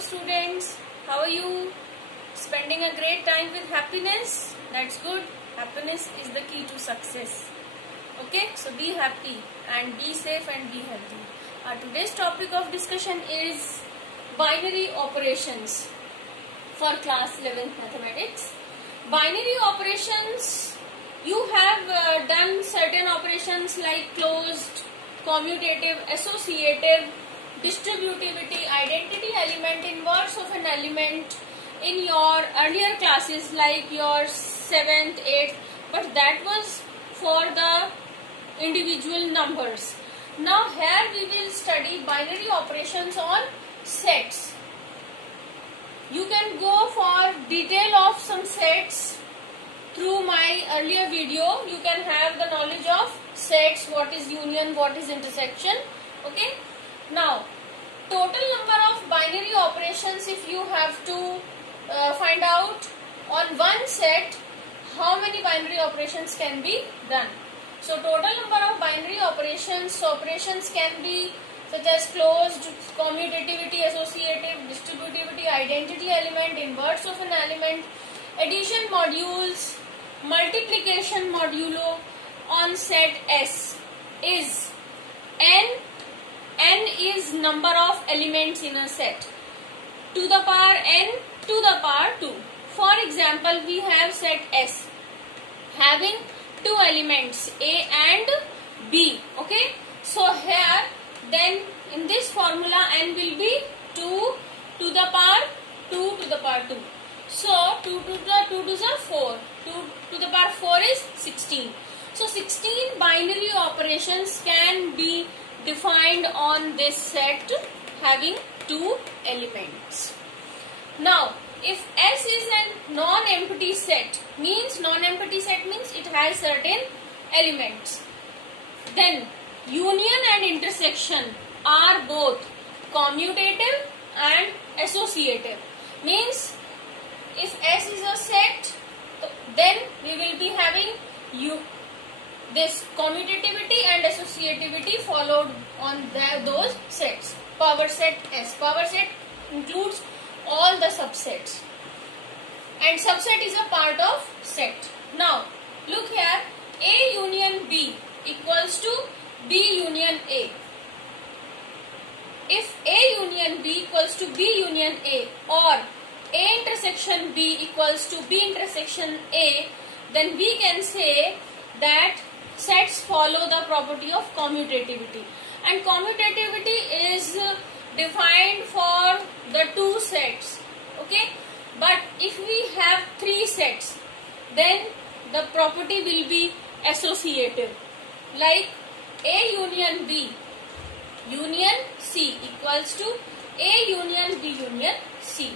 students, how are you? Spending a great time with happiness? That's good. Happiness is the key to success. Okay, so be happy and be safe and be healthy. Our today's topic of discussion is binary operations for class 11th mathematics. Binary operations, you have done certain operations like closed, commutative, associative, distributivity, identity element, inverse of an element in your earlier classes like your 7th, 8th, but that was for the individual numbers. Now here we will study binary operations on sets. You can go for detail of some sets through my earlier video. You can have the knowledge of sets, what is union, what is intersection. Okay. Now, total number of binary operations, if you have to find out on one set, how many binary operations can be done. So, total number of binary operations can be such as closed, commutativity, associative, distributivity, identity element, inverse of an element, addition modules, multiplication modulo on set S is n. N is number of elements in a set. To the power n to the power 2. For example, we have set S having two elements A and B. Okay. So here then in this formula n will be 2 to the power 2 to the power 2. So 2 to the 4. 2 to the power 4 is 16. So 16 binary operations can be defined on this set having two elements. Now, if S is a non-empty set, means it has certain elements, then union and intersection are both commutative and associative. Means if S is a set, then we will be having this commutativity and associativity followed on those sets. Power set S. Power set includes all the subsets. And subset is a part of set. Now, look here. A union B equals to B union A. If A union B equals to B union A or A intersection B equals to B intersection A, then we can say that sets follow the property of commutativity. And commutativity is defined for the two sets. Okay. But if we have three sets, then the property will be associative. Like A union B union C equals to A union B union C.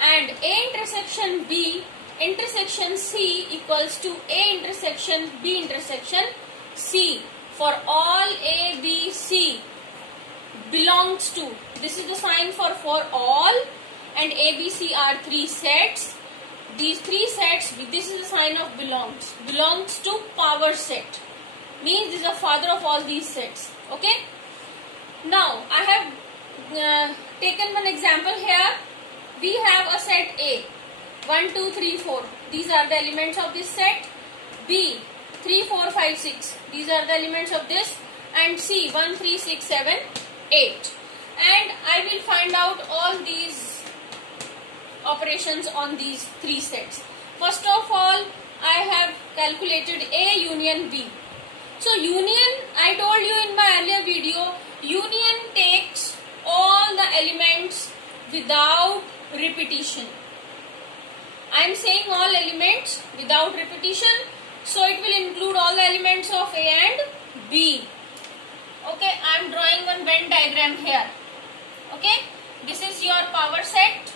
And A intersection B intersection C equals to A intersection B intersection C for all A, B, C belongs to. This is the sign for all, and A, B, C are three sets. These three sets, this is the sign of belongs to power set. Means this is the father of all these sets. Okay. Now I have taken one example here. We have a set A, 1, 2, 3, 4. These are the elements of this set. B, 3, 4, 5, 6. These are the elements of this. And C, 1, 3, 6, 7, 8. And I will find out all these operations on these three sets. First of all, I have calculated A union B. So union, I told you in my earlier video, union takes all the elements without repetition. I am saying all elements without repetition. So it will include all the elements of A and B. Okay, I am drawing one Venn diagram here. Okay, this is your power set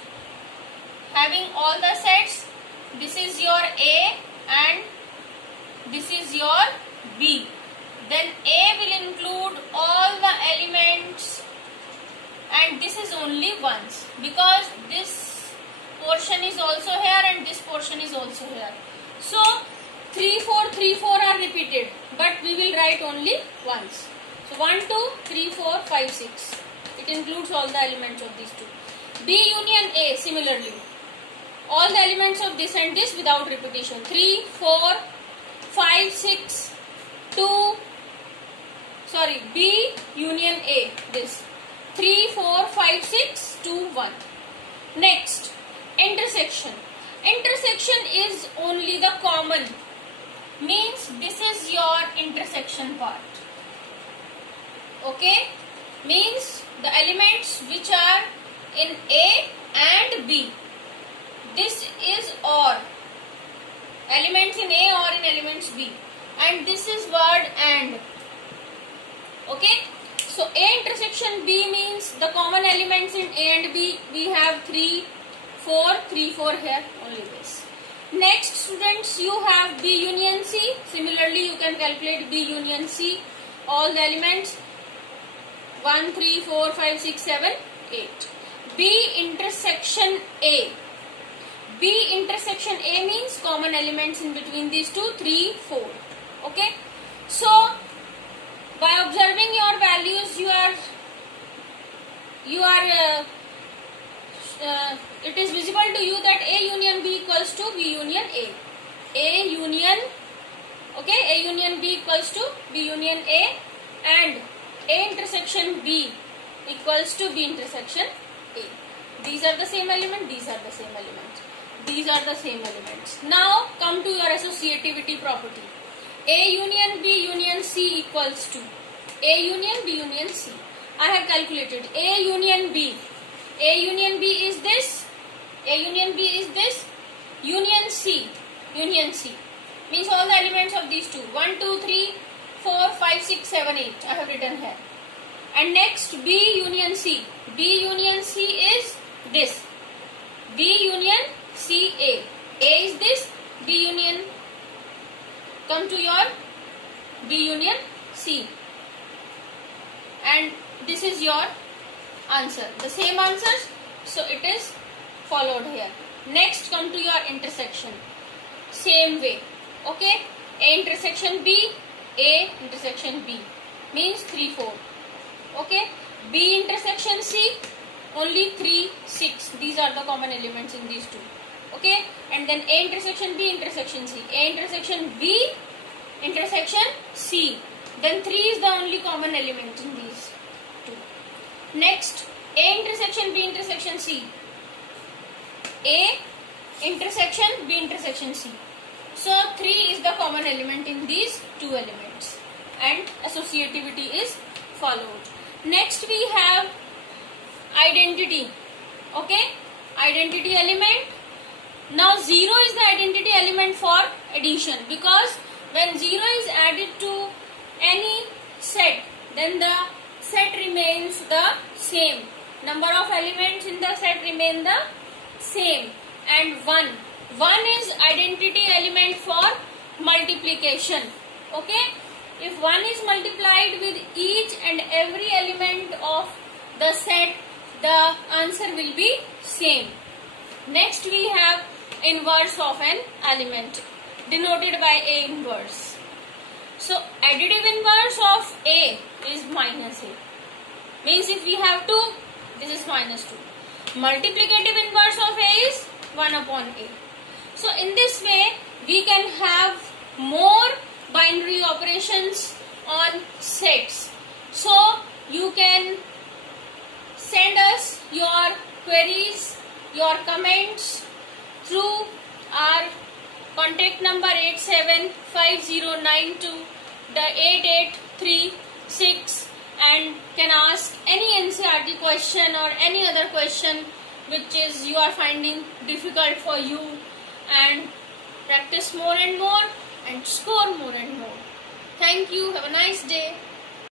having all the sets. This is your A and this is your B. Then A will include all the elements and this is only once because this portion is also here and this portion is also here. So 3, 4, 3, 4 are repeated, but we will write only once. So 1, 2, 3, 4, 5, 6. It includes all the elements of these two. B union A, similarly. All the elements of this and this without repetition. 3, 4, 5, 6, 2, sorry, B union A, this. 3, 4, 5, 6, 2, 1. Next, intersection. Intersection is only the common. Means this is your intersection part. Okay? Means the elements which are in A and B. This is OR. Elements in A or in elements B. And this is word AND. Okay? So A intersection B means the common elements in A and B. We have 3, 4, 3, 4 here. Only this. Next, students, you have B union C. Similarly, you can calculate B union C. All the elements 1, 3, 4, 5, 6, 7, 8. B intersection A. B intersection A means common elements in between these two, 3, 4. Okay. So, by observing your values, it is visible to you that A union B equals to B union A. A union, okay, A union B equals to B union A, and A intersection B equals to B intersection A. These are the same element, these are the same elements. These are the same elements. Now come to your associativity property. A union B union C equals to A union B union C. I have calculated A union B. A union B is this. A union B is this. Union C. Union C. Means all the elements of these two. 1, 2, 3, 4, 5, 6, 7, 8. I have written here. And next B union C. B union C is this. B union C A. A is this. B union. Come to your B union C. And this is your answer. The same answers. So it is followed here. Next, come to your intersection. Same way. Okay. A intersection B. A intersection B. Means 3, 4. Okay. B intersection C. Only 3, 6. These are the common elements in these two. Okay. And then A intersection B intersection C. A intersection B intersection C. Then 3 is the only common element in these two. Next, A intersection B intersection C. A intersection B intersection C. So 3 is the common element in these two elements. And associativity is followed. Next we have identity. Okay. Identity element. Now 0 is the identity element for addition, because when 0 is added to any set, then the set remains the same. Number of elements in the set remain the same. And 1 is identity element for multiplication. Okay. If 1 is multiplied with each and every element of the set, the answer will be same. Next we have inverse of an element, denoted by A inverse. So additive inverse of A is minus A. Means if we have 2, this is minus 2. Multiplicative inverse of A is 1 upon A. So in this way we can have more binary operations on sets. So you can send us your queries, your comments through our contact number 8750928836, and can ask any NCERT question or any other question which is you are finding difficult for you, and practice more and more and score more and more. Thank you. Have a nice day.